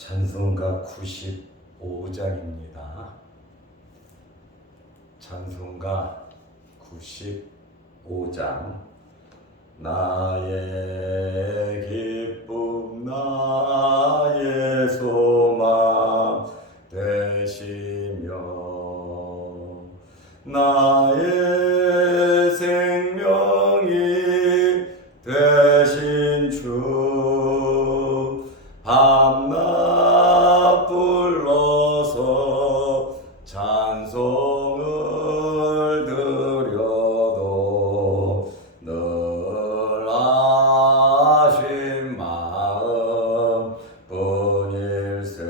찬송가 95장입니다. 찬송가 95장. 나의 기쁨 나의 소망 되시며 나의 생명이 되신 주 밤낮 불러서 찬송을 드려도 늘 아신 마음 뿐일세.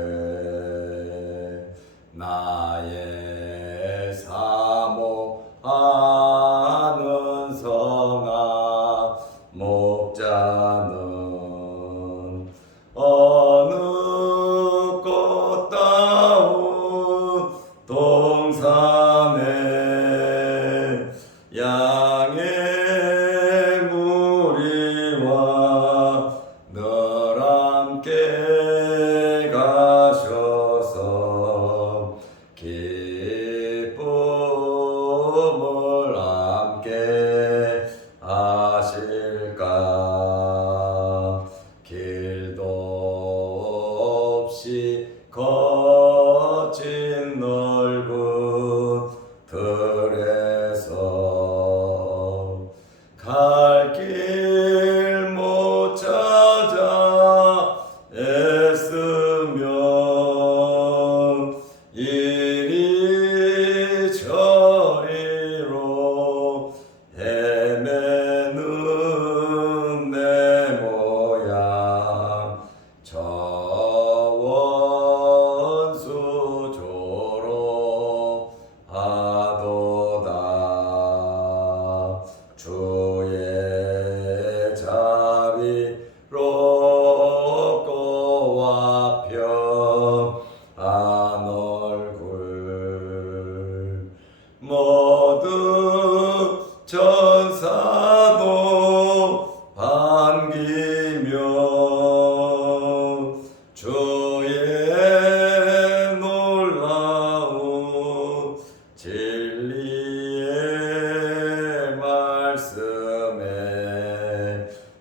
나의 사모하는 성아 목자는 어느 꽃다운 동산에 양의 무리와 늘 함께 가셔서 기쁨을 함께 하실까. 길도 없이 거친 넓은 들에서 갈 길 못 찾아 애쓰면 이리저리로 헤매는 내 모양 저 원수 조롱하도다. 주의 자비롭고 화평한 얼굴 모든 천사도 반기며 주의 놀라운 진리의 말씀에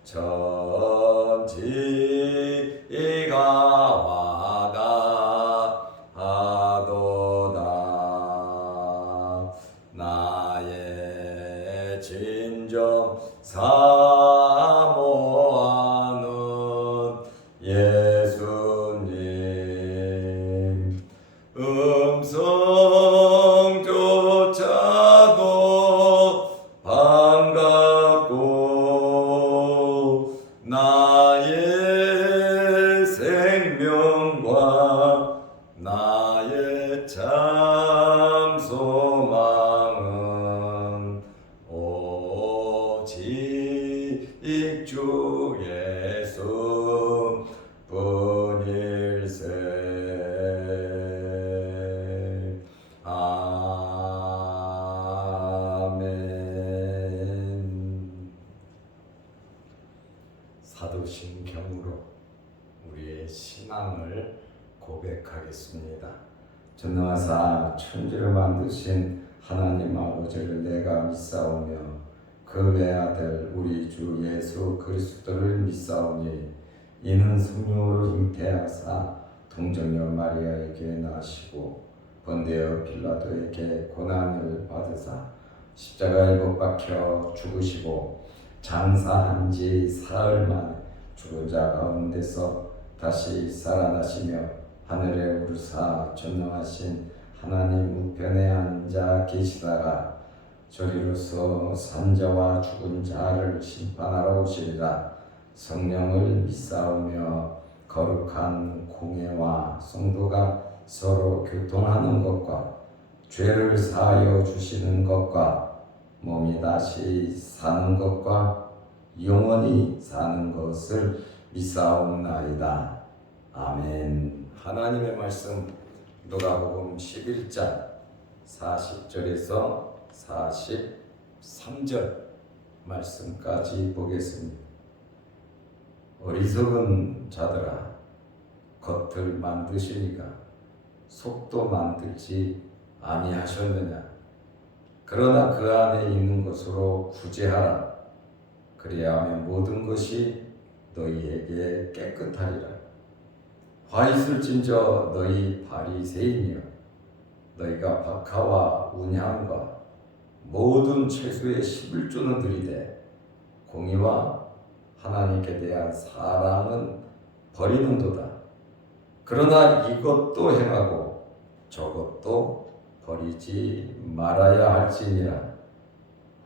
전지가 와닿하도다. 나의 진정 사모하는 예수님 음성조차도 반갑고 나의 생명과 나의 참 소망은 오직 주 예수 뿐일세. 아멘. 사도신경으로 우리의 신앙을 고백하겠습니다. 전능하사 천지를 만드신 하나님 아버지를 내가 믿사오며 그 외아들 우리 주 예수 그리스도를 믿사오니 이는 성령으로 잉태하사 동정녀 마리아에게 나시고 본디오 빌라도에게 고난을 받으사 십자가에 못 박혀 죽으시고 장사한 지 사흘 만에 죽은 자 가운데서 다시 살아나시며 하늘에 오르사 전능하신 하나님 우편에 앉아 계시다가 저리로서 산자와 죽은 자를 심판하러 오시리라. 성령을 믿사오며 거룩한 공예와 성도가 서로 교통하는 것과 죄를 사하여 주시는 것과 몸이 다시 사는 것과 영원히 사는 것을 믿사옵나이다. 아멘. 하나님의 말씀 누가복음 11장 40절에서 43절 말씀까지 보겠습니다. 어리석은 자들아, 겉을 만드시니가 속도 만들지 아니하셨느냐. 그러나 그 안에 있는 것으로 구제하라. 그리하면 모든 것이 너희에게 깨끗하리라. 화 있을진저 너희 바리새인이여, 너희가 박하와 운향과 모든 채소의 11조는 들이되 공의와 하나님께 대한 사랑은 버리는도다. 그러나 이것도 행하고 저것도 버리지 말아야 할지니라.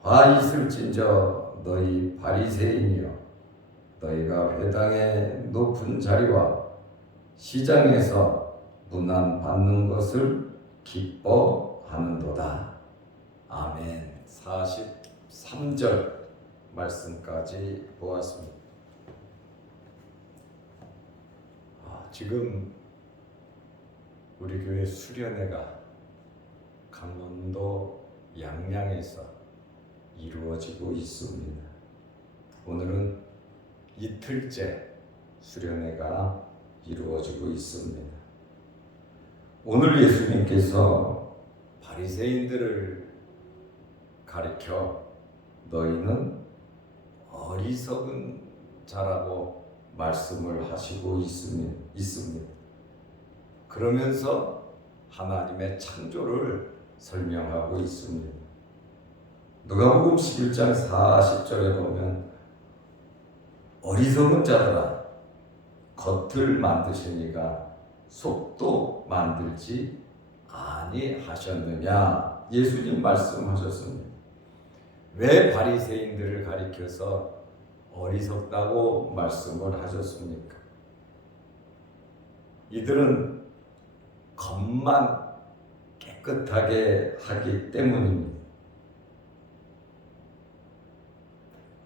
화 있을진저 너희 바리새인이여, 너희가 회당의 높은 자리와 시장에서 문안 받는 것을 기뻐하는도다. 아멘. 43절 말씀까지 보았습니다. 지금 우리 교회 수련회가 강원도 양양에서 이루어지고 있습니다. 오늘은 이틀째 수련회가 이루어지고 있습니다. 오늘 예수님께서 바리새인들을 가리켜 너희는 어리석은 자라고 말씀을 하시고 있습니다. 그러면서 하나님의 창조를 설명하고 있습니다. 누가복음 11장 40절에 보면 어리석은 자들아, 겉을 만드시니가 속도 만들지 아니하셨느냐. 예수님 말씀하셨습니다. 왜 바리새인들을 가리켜서 어리석다고 말씀을 하셨습니까? 이들은 겉만 깨끗하게 하기 때문입니다.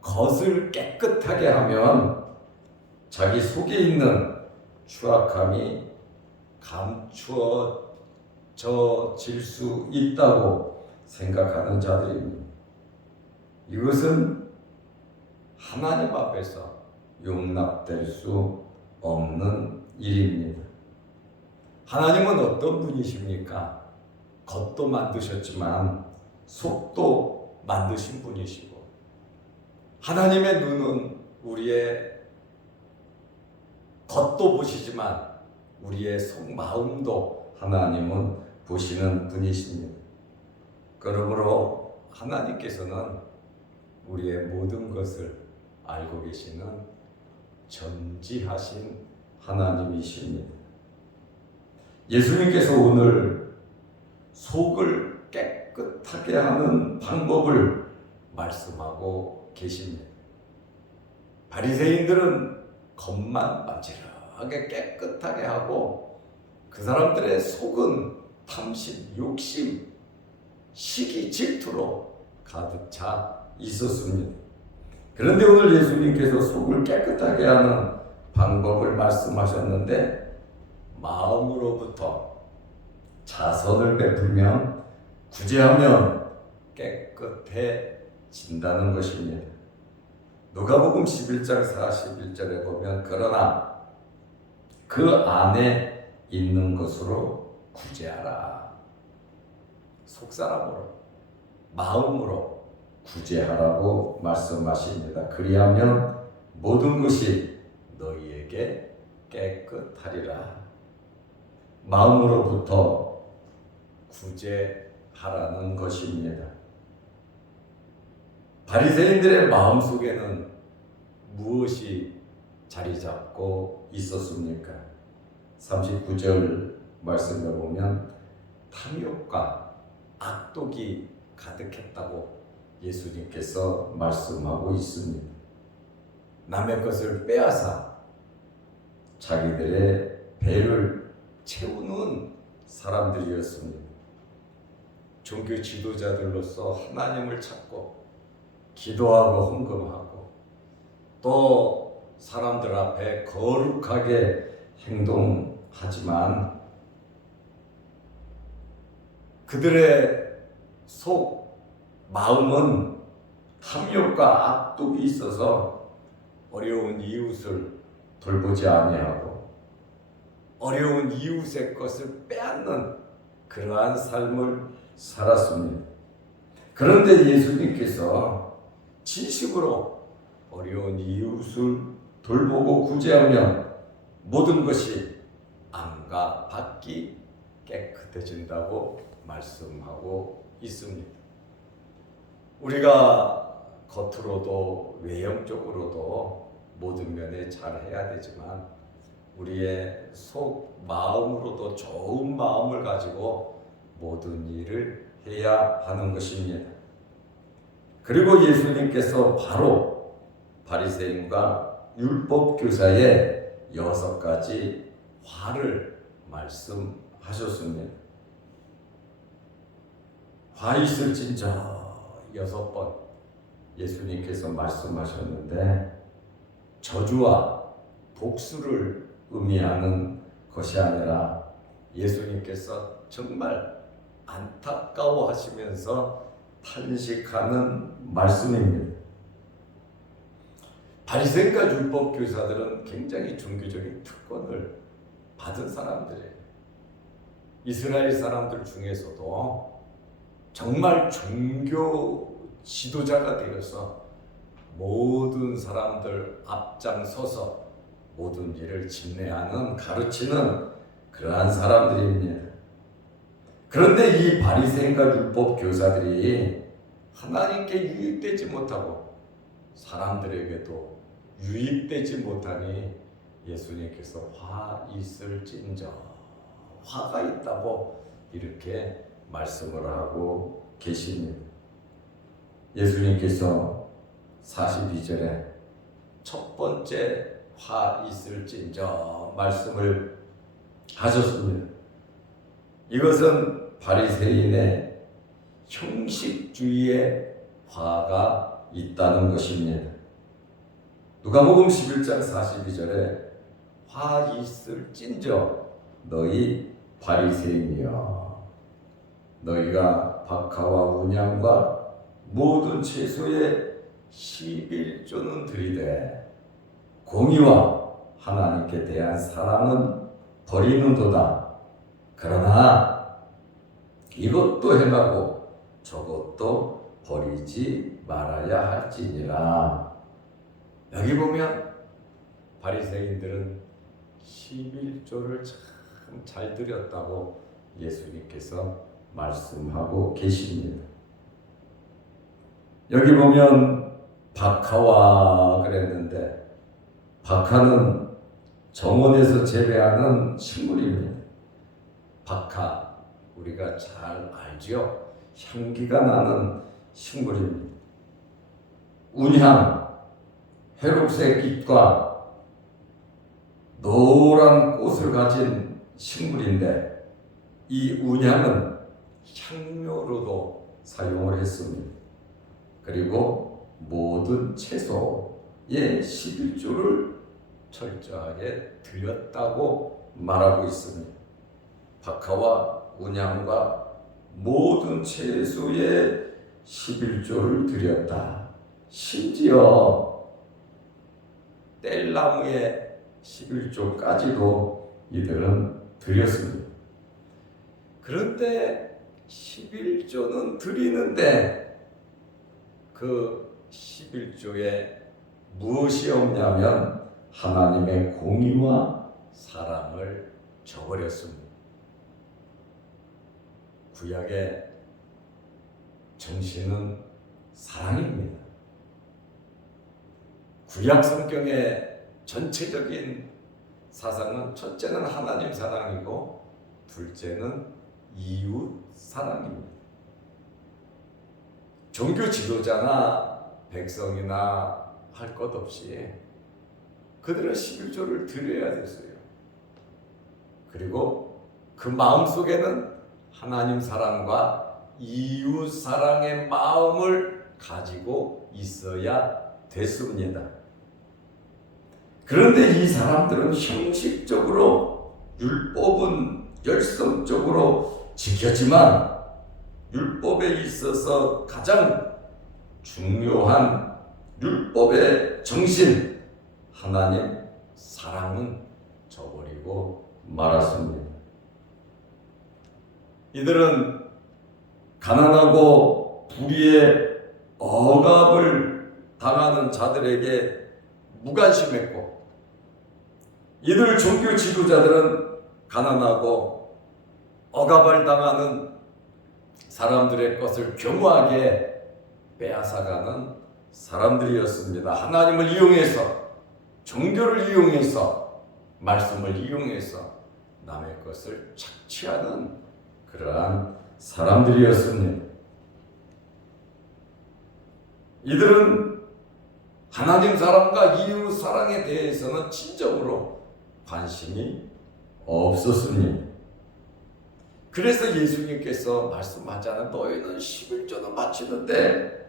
겉을 깨끗하게 하면 자기 속에 있는 추악함이 감추어질 수 있다고 생각하는 자들입니다. 이것은 하나님 앞에서 용납될 수 없는 일입니다. 하나님은 어떤 분이십니까? 겉도 만드셨지만 속도 만드신 분이시고, 하나님의 눈은 우리의 겉도 보시지만 우리의 속마음도 하나님은 보시는 분이십니다. 그러므로 하나님께서는 우리의 모든 것을 알고 계시는 전지하신 하나님이십니다. 예수님께서 오늘 속을 깨끗하게 하는 방법을 말씀하고 계십니다. 바리새인들은 겉만 만지르하게 깨끗하게 하고 그 사람들의 속은 탐심, 욕심, 시기, 질투로 가득 차 있었습니다. 그런데 오늘 예수님께서 속을 깨끗하게 하는 방법을 말씀하셨는데, 마음으로부터 자선을 베풀면, 구제하면 깨끗해진다는 것입니다. 누가복음 11장 41절에 보면 그러나 그 안에 있는 것으로 구제하라. 속사람으로, 마음으로 구제하라고 말씀하십니다. 그리하면 모든 것이 너희에게 깨끗하리라. 마음으로부터 구제하라는 것입니다. 바리새인들의 마음속에는 무엇이 자리 잡고 있었습니까? 39절 말씀을 보면 탐욕과 악독이 가득했다고 예수님께서 말씀하고 있습니다. 남의 것을 빼앗아 자기들의 배를 채우는 사람들이었습니다. 종교 지도자들로서 하나님을 찾고 기도하고 헌금하고 또 사람들 앞에 거룩하게 행동하지만 그들의 속 마음은 탐욕과 악독이 있어서 어려운 이웃을 돌보지 아니하고 어려운 이웃의 것을 빼앗는 그러한 삶을 살았습니다. 그런데 예수님께서 진심으로 어려운 이웃을 돌보고 구제하면 모든 것이 안과 밖이 깨끗해진다고 말씀하고 있습니다. 우리가 겉으로도 외형적으로도 모든 면에 잘해야 되지만 우리의 속 마음으로도 좋은 마음을 가지고 모든 일을 해야 하는 것입니다. 그리고 예수님께서 바로 바리새인과 율법교사의 6가지 화를 말씀하셨습니다. 화 있을진저 6번 예수님께서 말씀하셨는데 저주와 복수를 의미하는 것이 아니라 예수님께서 정말 안타까워하시면서 탄식하는 말씀입니다. 바리새인과 율법교사들은 굉장히 종교적인 특권을 받은 사람들이에요. 이스라엘 사람들 중에서도 정말 종교 지도자가 되어서 모든 사람들 앞장서서 모든 일을 집례하는 가르치는 그러한 사람들입니다. 그런데 이 바리새인과 율법 교사들이 하나님께 유익되지 못하고 사람들에게도 유익되지 못하니 예수님께서 화 있을진저 화가 있다고 이렇게 말씀을 하고 계십니다. 예수님께서 42절에 첫 번째 화 있을진저 말씀을 하셨습니다. 이것은 바리새인의 형식주의의 화가 있다는 것입니다. 누가복음 11장 42절에 화 있을진저 너희 바리새인이여 너희가 박하와 운양과 모든 채소의 11조는 드리되 공의와 하나님께 대한 사랑은 버리는도다. 그러나 이것도 행하고 저것도 버리지 말아야 할지니라. 여기 보면 바리새인들은 11조를 참 잘 드렸다고 예수님께서 말씀하고 계십니다. 여기 보면 박하와 그랬는데 박하는 정원에서 재배하는 식물입니다. 박하 우리가 잘 알죠? 향기가 나는 식물입니다. 운향 회록색 잎과 노란 꽃을 가진 식물인데 이 운향은 향료로도 사용을 했습니다. 그리고 모든 채소의 11조를 철저하게 드렸다고 말하고 있습니다. 박하와 운향과 모든 채소의 11조를 드렸다. 심지어 뗄나무의 11조까지도 이들은 드렸습니다. 그런데 11조는 드리는데 그 11조에 무엇이 없냐면 하나님의 공의와 사랑을 저버렸습니다. 구약의 정신은 사랑입니다. 구약 성경의 전체적인 사상은 첫째는 하나님 사랑이고 둘째는 이웃 사랑입니다. 종교 지도자나 백성이나 할 것 없이 그들은 11조를 드려야 됐어요. 그리고 그 마음속에는 하나님 사랑과 이웃 사랑의 마음을 가지고 있어야 됐습니다. 그런데 이 사람들은 형식적으로 율법은 열성적으로 지켰지만 율법에 있어서 가장 중요한 율법의 정신 하나님 사랑은 저버리고 말았습니다. 이들은 가난하고 불의의 억압을 당하는 자들에게 무관심했고, 이들 종교 지도자들은 가난하고 억압을 당하는 사람들의 것을 겸허하게 빼앗아가는 사람들이었습니다. 하나님을 이용해서, 종교를 이용해서, 말씀을 이용해서 남의 것을 착취하는 그러한 사람들이었습니다. 이들은 하나님 사랑과 이웃 사랑에 대해서는 진정으로 관심이 없었습니다. 그래서 예수님께서 말씀하자는 너희는 11조는 바치는데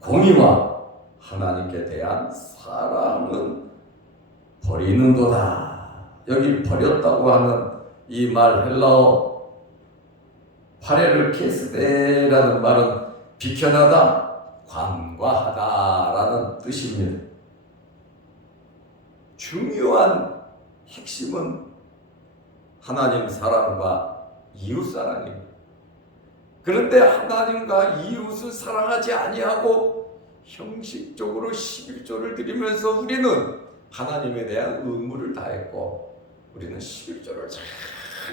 공의와 하나님께 대한 사랑은 버리는도다. 여기 버렸다고 하는 이 말 헬라어 파레를 케스데라는 말은 비켜나다, 관과하다라는 뜻입니다. 중요한 핵심은 하나님 사랑과 이웃 사랑입니다. 그런데 하나님과 이웃을 사랑하지 아니하고 형식적으로 11조를 드리면서 우리는 하나님에 대한 의무를 다했고 우리는 11조를 잘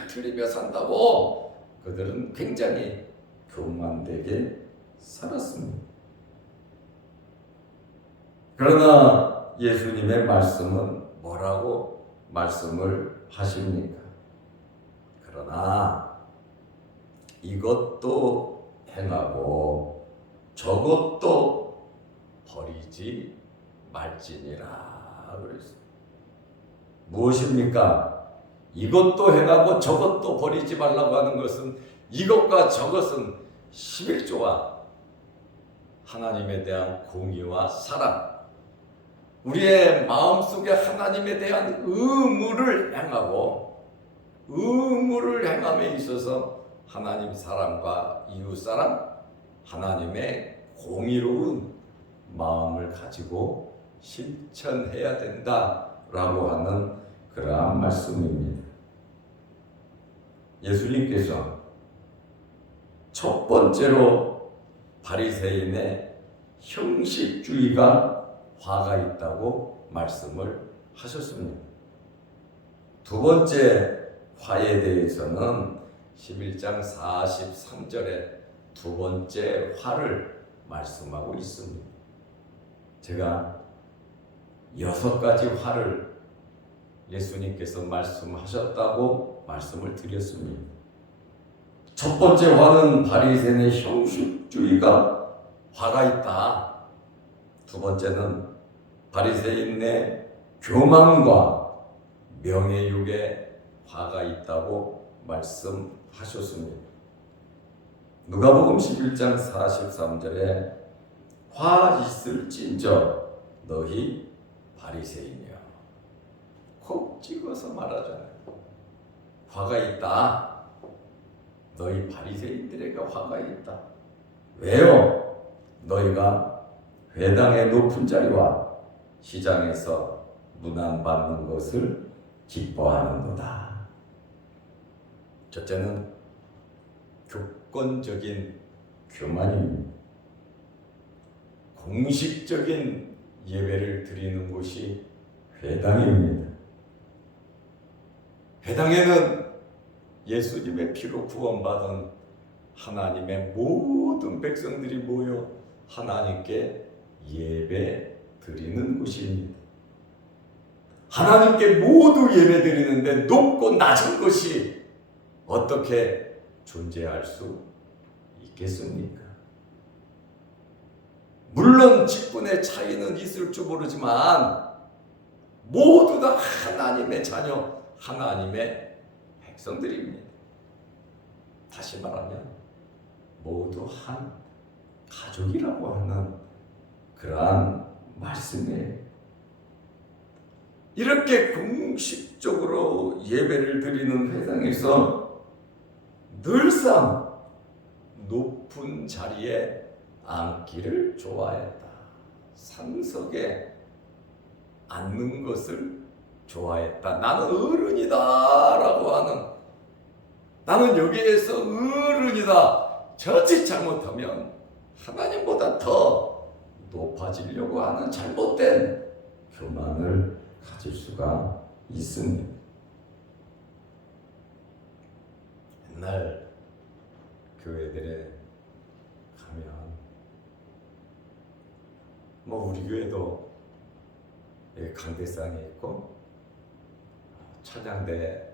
드리며 산다고 그들은 굉장히 교만되게 살았습니다. 그러나 예수님의 말씀은 뭐라고 말씀을 하십니까? 그러나 이것도 행하고 저것도 버리지 말지니라 그랬어요. 무엇입니까? 이것도 행하고 저것도 버리지 말라고 하는 것은 이것과 저것은 11조와 하나님에 대한 공의와 사랑, 우리의 마음속에 하나님에 대한 의무를 행하고 의무를 행함에 있어서 하나님 사랑과 이웃 사랑, 하나님의 공의로운 마음을 가지고 실천해야 된다라고 하는 그러한 말씀입니다. 예수님께서 첫 번째로 바리새인의 형식주의가 화가 있다고 말씀을 하셨습니다. 두 번째 화에 대해서는 11장 43절에 두 번째 화를 말씀하고 있습니다. 제가 6가지 화를 예수님께서 말씀하셨다고 말씀을 드렸습니다. 첫 번째 화는 바리새인의 형식주의가 화가 있다. 두 번째는 바리새인의 교만과 명예욕에 화가 있다고 말씀하셨습니다. 누가복음 11장 43절에 화 있을진저 너희 바리새인이여, 콕 찍어서 말하잖아요. 화가 있다. 너희 바리새인들에게 화가 있다. 왜요? 너희가 회당의 높은 자리와 시장에서 문안받는 것을 기뻐하는도다. 첫째는 교권적인 교만입니다. 공식적인 예배를 드리는 곳이 회당입니다. 회당에는 예수님의 피로 구원받은 하나님의 모든 백성들이 모여 하나님께 예배 드리는 곳입니다. 하나님께 모두 예배 드리는데 높고 낮은 것이 어떻게 존재할 수 있겠습니까? 물론 직분의 차이는 있을 줄 모르지만 모두 다 하나님의 자녀, 하나님의 백성들입니다. 다시 말하면 모두 한 가족이라고 하는 그러한 말씀이에요. 이렇게 공식적으로 예배를 드리는 회당에서 늘상 높은 자리에 앉기를 좋아했다. 상석에 앉는 것을 좋아했다. 나는 어른이다라고 하는, 나는 여기에서 어른이다. 자칫 잘못하면 하나님보다 더 높아지려고 하는 잘못된 교만을 가질 수가 있습니다. 옛날 교회들에 가면 우리 교회도 여기 강대상에 있고 찬양대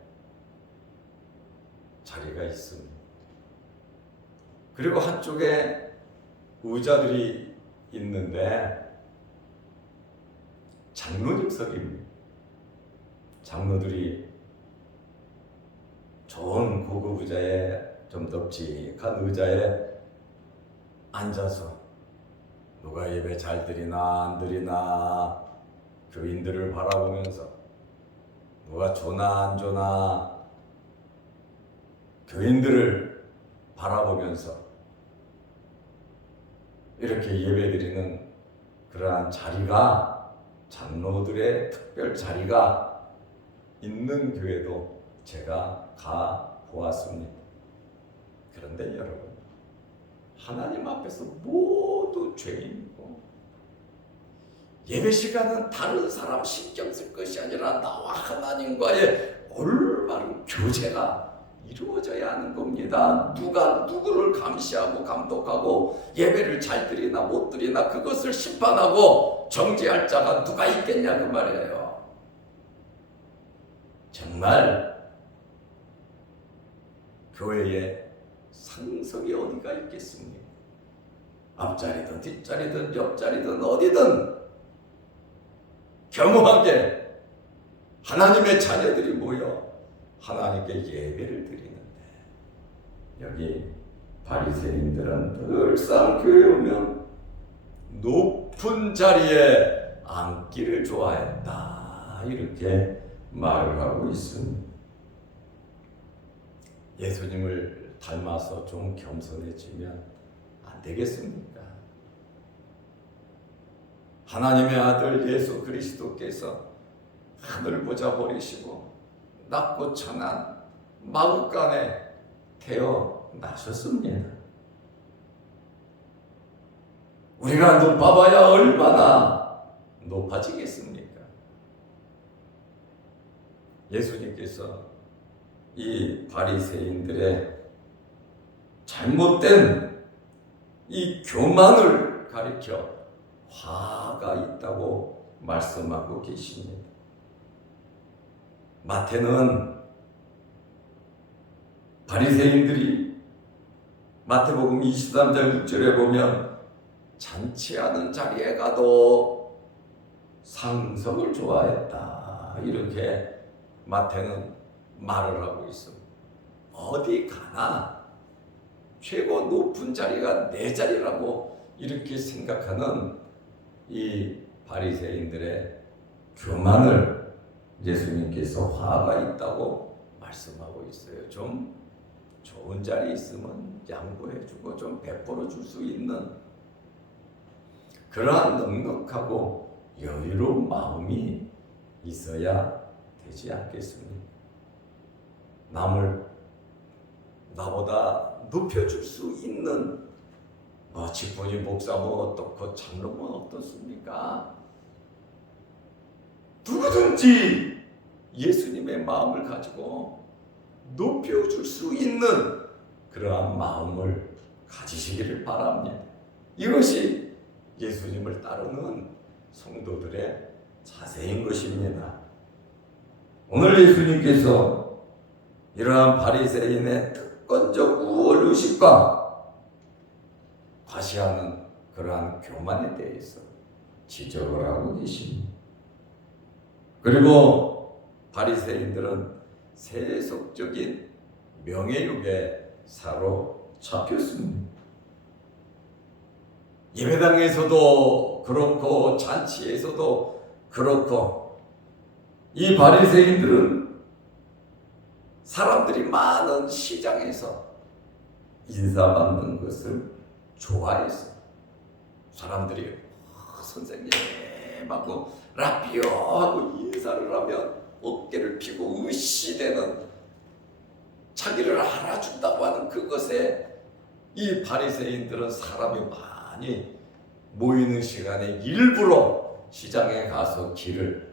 자리가 있습니다. 그리고 한쪽에 의자들이 있는데 장로님석입니다. 장로들이 좋은 고급 의자에, 좀 넓직한 의자에 앉아서 누가 예배 잘 드리나 안 드리나 교인들을 바라보면서, 누가 조나 안 조나 교인들을 바라보면서 이렇게 예배드리는 그러한 자리가, 장로들의 특별 자리가 있는 교회도 제가 가 보았습니다. 그런데 여러분, 하나님 앞에서 모두 죄인이고, 예배 시간은 다른 사람 신경 쓸 것이 아니라 나와 하나님과의 올바른 교제가 이루어져야 하는 겁니다. 누가 누구를 감시하고 감독하고 예배를 잘 드리나 못 드리나 그것을 심판하고 정죄할 자가 누가 있겠냐 그 말이에요. 정말 교회에 상석이 어디가 있겠습니까? 앞자리든 뒷자리든 옆자리든 어디든 겸허하게 하나님의 자녀들이 모여 하나님께 예배를 드리는데, 여기 바리새인들은 늘상 교회에 오면 높은 자리에 앉기를 좋아했다, 이렇게 말을 하고 있습니다. 예수님을 닮아서 좀 겸손해지면 안 되겠습니까? 하나님의 아들 예수 그리스도께서 하늘 보자 버리시고 낮고 천한 마구간에 태어나셨습니다. 우리가 높아봐야 얼마나 높아지겠습니까? 예수님께서 이 바리새인들의 잘못된 이 교만을 가리켜 화가 있다고 말씀하고 계십니다. 마태는 바리새인들이 마태복음 23장 6절에 보면 잔치하는 자리에 가도 상석을 좋아했다, 이렇게 마태는 말을 하고 있습니다. 어디 가나 최고 높은 자리가 내 자리라고 이렇게 생각하는 이 바리새인들의 교만을 예수님께서 화가 있다고 말씀하고 있어요. 좀 좋은 자리 있으면 양보해주고 좀 베풀어 줄 수 있는 그러한 넉넉하고 여유로운 마음이 있어야 되지 않겠습니까? 남을 나보다 높여줄 수 있는 집권이 목사 어떻고 장로는 어떻습니까? 누구든지 예수님의 마음을 가지고 높여줄 수 있는 그러한 마음을 가지시기를 바랍니다. 이것이 예수님을 따르는 성도들의 자세인 것입니다. 오늘 예수님께서 이러한 바리새인의 특권적 우월의식과 과시하는 그러한 교만에 대해서 지적을 하고 계십니다. 그리고 바리새인들은 세속적인 명예욕에 사로잡혔습니다. 예배당에서도 그렇고 잔치에서도 그렇고 이 바리새인들은 사람들이 많은 시장에서 인사받는 것을 좋아했어요. 사람들이 선생님 하고 라비오 하고 인사를 하면 어깨를 피고 의시되는 자기를 알아준다고 하는 그것에 이 바리새인들은 사람이 많이 모이는 시간에 일부러 시장에 가서 길을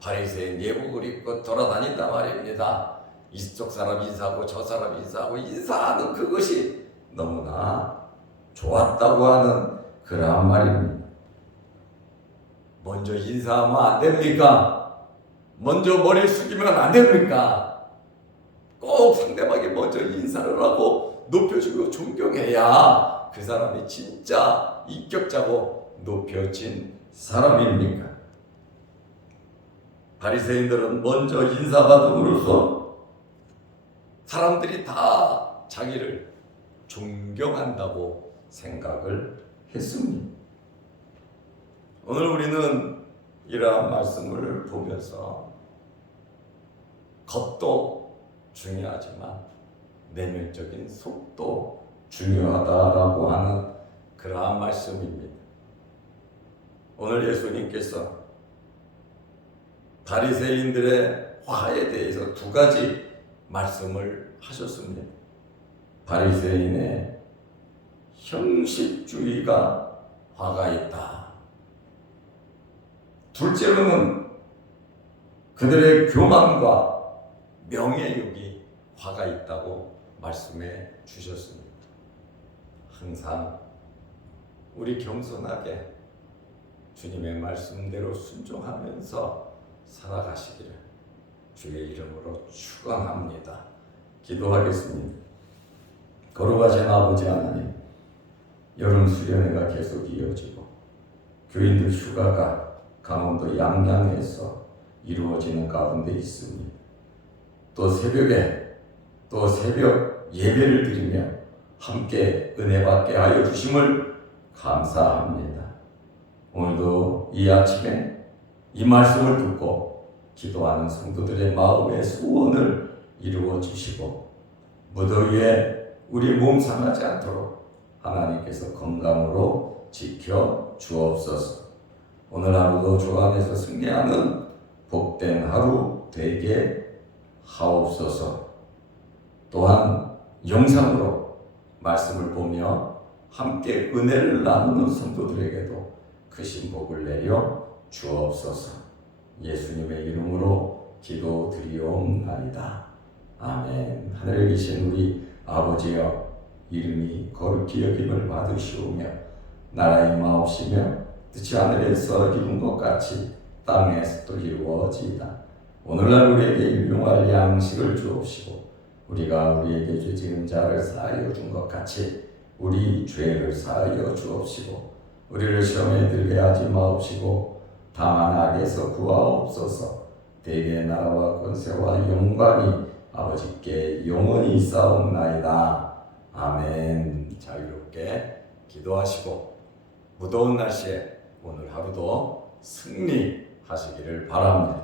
바리새인 예복을 입고 돌아다닌단 말입니다. 이쪽 사람 인사하고 저 사람 인사하고 인사하는 그것이 너무나 좋았다고 하는 그러한 말입니다. 먼저 인사하면 안 됩니까? 먼저 머리 숙이면 안 됩니까? 꼭 상대방이 먼저 인사를 하고 높여주고 존경해야 그 사람이 진짜 인격자고 높여진 사람입니까? 바리새인들은 먼저 인사받음으로써 사람들이 다 자기를 존경한다고 생각을 했습니다. 오늘 우리는 이러한 말씀을 보면서 겉도 중요하지만 내면적인 속도 중요하다라고 하는 그러한 말씀입니다. 오늘 예수님께서 바리새인들의 화에 대해서 두 가지 말씀을 하셨습니다. 바리새인의 형식주의가 화가 있다. 둘째로는 그들의 교만과 명예욕이 화가 있다고 말씀해 주셨습니다. 항상 우리 겸손하게 주님의 말씀대로 순종하면서 살아가시기를 주의 이름으로 축원합니다. 기도하겠습니다. 거룩하신 아버지 하나님, 여름 수련회가 계속 이어지고 교인들 휴가가 강원도 양양에서 이루어지는 가운데 있습니다. 또 새벽에 또 새벽 예배를 드리며 함께 은혜 받게 하여 주심을 감사합니다. 오늘도 이 아침에 이 말씀을 듣고 기도하는 성도들의 마음의 소원을 이루어 주시고 무더위에 우리 몸 상하지 않도록 하나님께서 건강으로 지켜 주옵소서. 오늘 하루도 주 안에서 승리하는 복된 하루 되게 하옵소서. 또한 영상으로 말씀을 보며 함께 은혜를 나누는 성도들에게도 크신 복을 내려 주옵소서. 예수님의 이름으로 기도드리옵나이다. 아멘. 하늘에 계신 우리 아버지여, 이름이 거룩히 여김을 받으시오며 나라의 마옵시며 뜻이 하늘에서 이룬 것 같이 땅에서도 이루어지이다. 오늘날 우리에게 일용할 양식을 주옵시고 우리가 우리에게 죄 지은 자를 사하여 준 것 같이 우리 죄를 사하여 주옵시고 우리를 시험에 들게 하지 마옵시고 다만 악에서 구하옵소서. 대개의 나라와 권세와 영광이 아버지께 영원히 있사옵나이다. 아멘. 자유롭게 기도하시고 무더운 날씨에 오늘 하루도 승리하시기를 바랍니다.